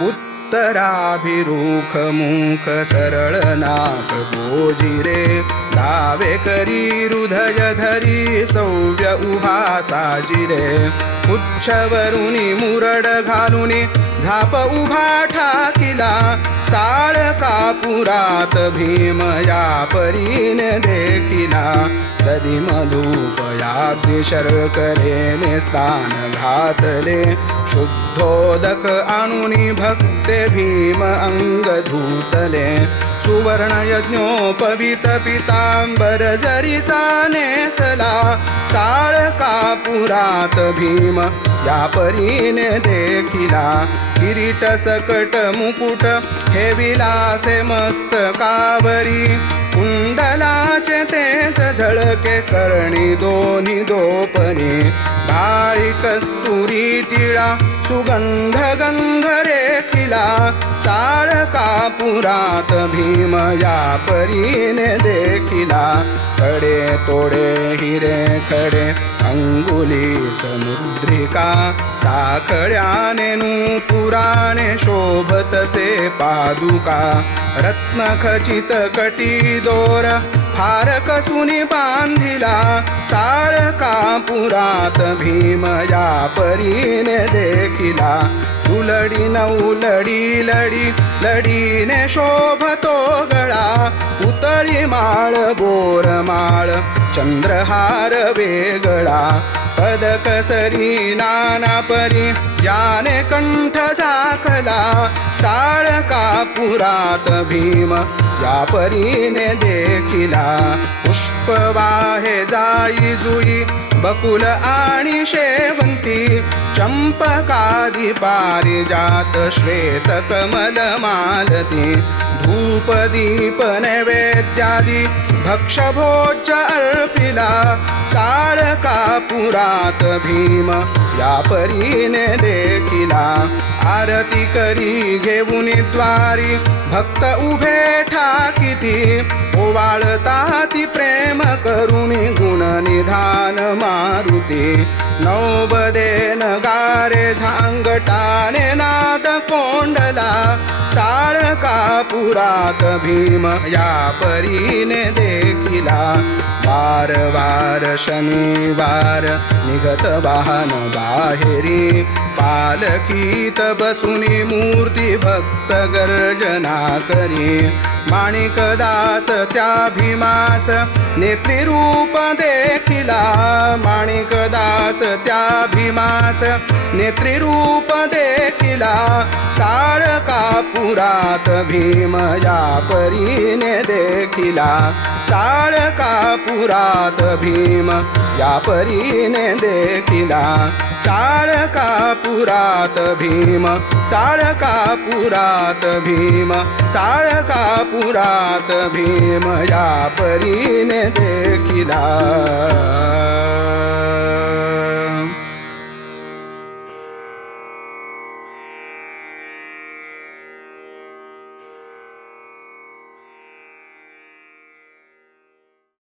उत्तराभिरुख मुख सरळ नाक गोजिरे डावे करी हृदय धरी सौव्य उभा साजिरे उच्छवरुनी मुरड घालुनी झाप उभा ठाकिला चाळ कापुरात भीम या परीने देखिला दधी मधुपयाब्दी शर्करेने स्नान घातले शुद्धोदक आणुनी भक्ते भीम अंग धुतले सुवर्ण यज्ञोपवीत पितांबर जरीचा नेसला चाळ कापुरात भीम या परीने देखिला किरीट सकट मुकुट हे विलासे मस्तकावरी कुंडलाचे तेज झळके करणी दोन्ही दोपरी भाळी कस्तुरी टिळा सुगंध गंध रेखिला चाळ कापुरात भीम या परीने देखिला खडे तोडे हिरे खडे अंगुली समुद्रिका साखळ्याने नूपुराने शोभतसे पादुका रत्न खचित कटी दोर फार कसुनी बांधिला चाळ कापुरात भीम या परीने देखिला उलडी न उलडी लडी लडीने शोभतो गळा पुतळी माळ बोरमाळ चंद्रहार वेगळा पदक सरी नाना परी याने कंठ झाकला चाळ कापुरात भीम या परीने देखिला पुष्पवाहे जाई जुई बकुल आणि शेवंती चंपकादि पारिजात श्वेत कमल मालती धूप दीप नैवेद्यादि भक्षभोज्य अर्पिला चाळ कापुरात भीम या परीने देखिला आरती करी घेऊन द्वारी भक्त उभे ठाकिती ओवाळताती प्रेम करुणी गुण निधान मारुती नौबदे नगारे झांगटाने नाद कोंडला चाळ कापुरात भीम या परीने देखिला वार वार शनिवार निघत वाहन बाहेरी पालखीत बसुनी मूर्ती भक्त गर्जना करी माणिक दास त्या भीमास नेत्री रूप देखिला माणिक दास त्या भीमास नेत्री रूप देखिला चाळ कापुरात भीम या परीने देखिला चाळ कापुरात भीम या परीने देखिला चाळ कापुरात भीम चाळ कापुरात भीम चाळ कापुरात भीम या परीने देखिला।